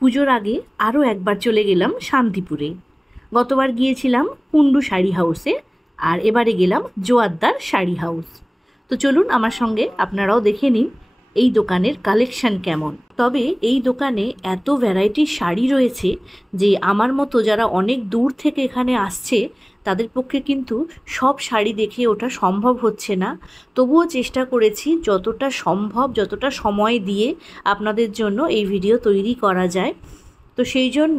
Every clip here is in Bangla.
পুজোর আগে আরও একবার চলে গেলাম শান্তিপুরে। গতবার গিয়েছিলাম কুন্ডু শাড়ি হাউসে, আর এবারে গেলাম জোয়ারদার শাড়ি হাউস। তো চলুন আমার সঙ্গে আপনারাও দেখে নিন এই দোকানের কালেকশান কেমন। তবে এই দোকানে এত ভ্যারাইটির শাড়ি রয়েছে যে আমার মতো যারা অনেক দূর থেকে এখানে আসছে তাদের পক্ষে কিন্তু সব শাড়ি দেখে ওঠা সম্ভব হচ্ছে না। তবুও চেষ্টা করেছি যতটা সম্ভব, যতটা সময় দিয়ে আপনাদের জন্য এই ভিডিও তৈরি করা যায়। তো সেই জন্য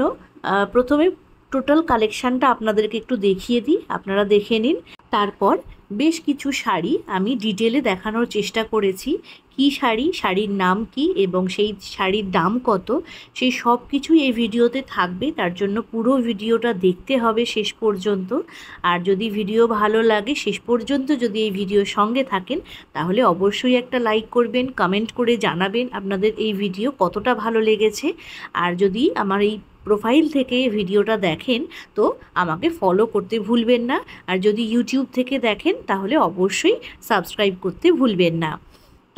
প্রথমে টোটাল কালেকশানটা আপনাদেরকে একটু দেখিয়ে দিই, আপনারা দেখে নিন। তারপর বেশ কিছু শাড়ি আমি ডিটেলে দেখানোর চেষ্টা করেছি, কি শাড়ি, শাড়ির নাম কি এবং সেই শাড়ির দাম কত, সেই সব কিছুই এই ভিডিওতে থাকবে। তার জন্য পুরো ভিডিওটা দেখতে হবে শেষ পর্যন্ত। আর যদি ভিডিও ভালো লাগে, শেষ পর্যন্ত যদি এই ভিডিওর সঙ্গে থাকেন, তাহলে অবশ্যই একটা লাইক করবেন, কমেন্ট করে জানাবেন আপনাদের এই ভিডিও কতটা ভালো লেগেছে। আর যদি আমার এই প্রোফাইল থেকে ভিডিওটা দেখেন তো আমাকে ফলো করতে ভুলবেন না। আর যদি ইউটিউব থেকে দেখেন তাহলে অবশ্যই সাবস্ক্রাইব করতে ভুলবেন না।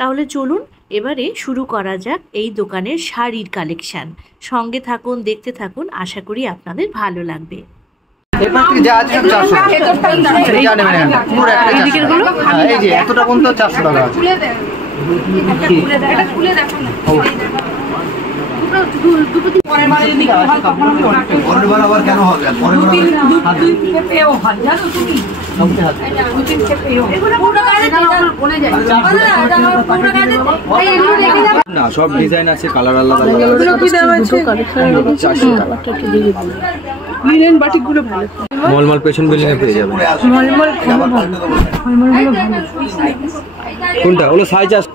তাহলে চলুন এবারে শুরু করা যাক এই দোকানের শাড়ির কালেকশান। সঙ্গে থাকুন, দেখতে থাকুন, আশা করি আপনাদের ভালো লাগবে। না সব ডিজাইন আছে, কালার আলাদা। লিনেন বাটিকগুলো ভালো, মলমল পেছন বিল্ডিং পেয়ে যাবেন। কোনটা ওগুলো সাইজ আছে?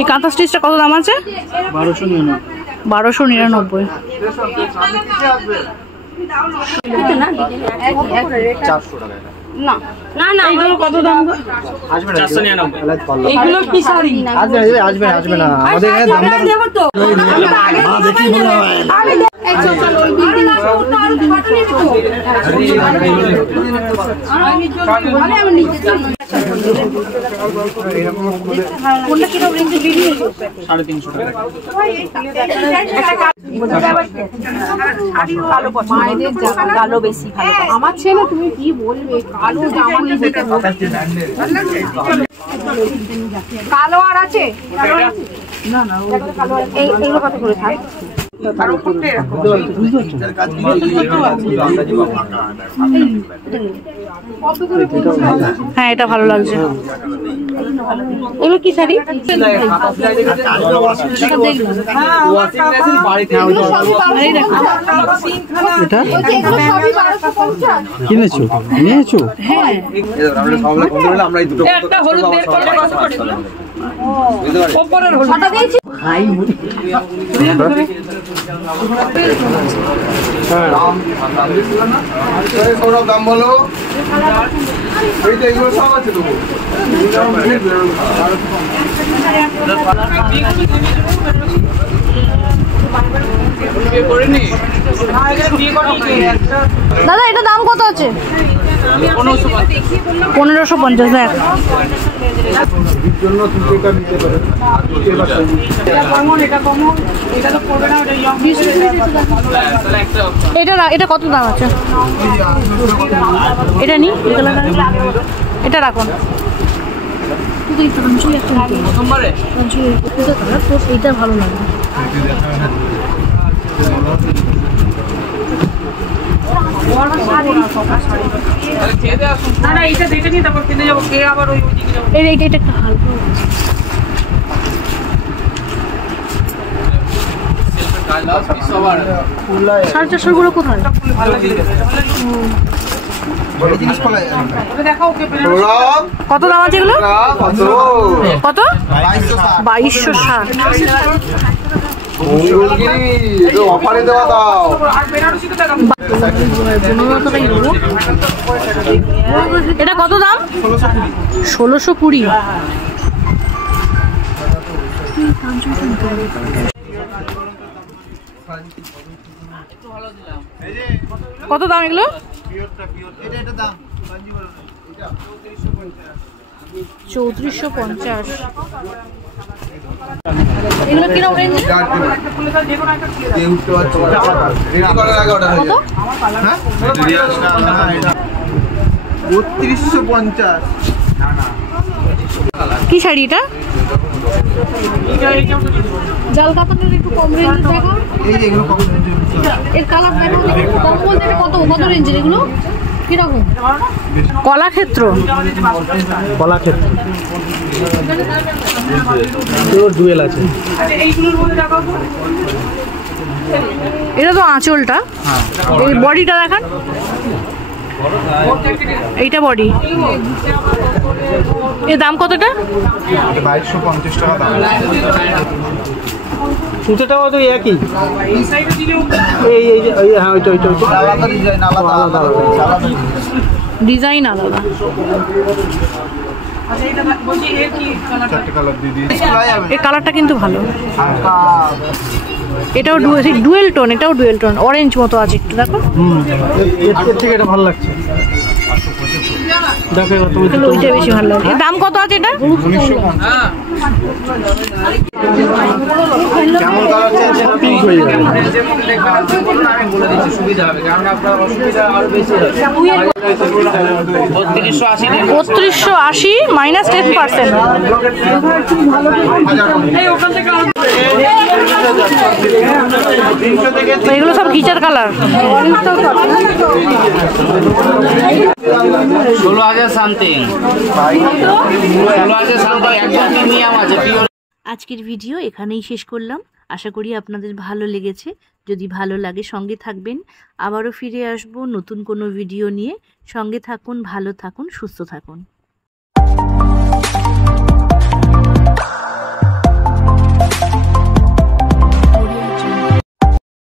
এই কাঁথা স্টিচটা কত দাম আছে? 1299। না না না, এগুলো কত দাম? 499। এগুলো কি শাড়ি? আসবে না আমাদের এখানে দাম দেব তো। দেখি বলা হয় কালো বেশি ভালো। আমার ছেলে, তুমি কি বলবে, কালো জামা কালো আর আছে না না, এইগুলো কত করে থাক? হ্যাঁ এটা ভালো লাগছে। এগুলো কি শাড়ি? কিনেছো? নিয়েছো? হ্যাঁ একটা হলুদ বের করে দাম বলো। সব আছে তো দাদা, এটা দাম কত আছে? 1550। এটা কত দাম আছে? এটা নি, এটা রাখুন। এইটা ভালো লাগে। এইটা একটা হালকা 450 গুলো কোথায়? কত দাম আছে এগুলো? কত? 2260। এটা কত দাম? 1620। কত দাম এগুলো? 3450। এগুলো কিরকম রেঞ্জ? কত? 3250। কি শাড়ি এটা? জাল কাতানের একটু কম রেঞ্জে দেখো। এই যে এগুলো কত রেঞ্জের? এর কালার দেখো। কম বলতে এটা কত রেঞ্জের এগুলো? কিরকম? কলাক্ষেত্র। কলাক্ষেত্র ডুয়েল আছে। এটা তো আঁচলটা। এই বডিটা দেখান। এইটা বডি। এর দাম কতটা? 2250 টাকা দাম। সুতোটাও তো একই। এই যে হ্যাঁ ওইটা আলাদা ডিজাইন, আলাদা ডিজাইন আলাদা। এই কালারটা কিন্তু ভালো। এটাও ডুয়েল টোন, এটাও ডুয়েল টোন, অরেঞ্জ মতো আছে একটু দেখো। এর থেকে এটা ভালো লাগছে। দেখো কিন্তু ওইটা বেশি ভালো লাগে। দাম কত আছে এটা? 1950। কেমন কালার চাইছেন? পিঙ্ক হয়ে যাবে। আমি বলে দিচ্ছি সুবিধা হবে, কারণ আপনার অসুবিধা আরো বেশি হবে। 3280 মাইনাস 10%। এগুলো সব ঘিচার কালার। 16,000 সামথিং। 16,000 সামথিং একদম প্রিমিয়াম আছে। আজকের ভিডিও এখানেই শেষ করলাম। আশা করি আপনাদের ভালো লেগেছে। যদি ভালো লাগে সঙ্গে থাকবেন। আবারও ফিরে আসবো নতুন কোনো ভিডিও নিয়ে। সঙ্গে থাকুন, ভালো থাকুন, সুস্থ থাকুন।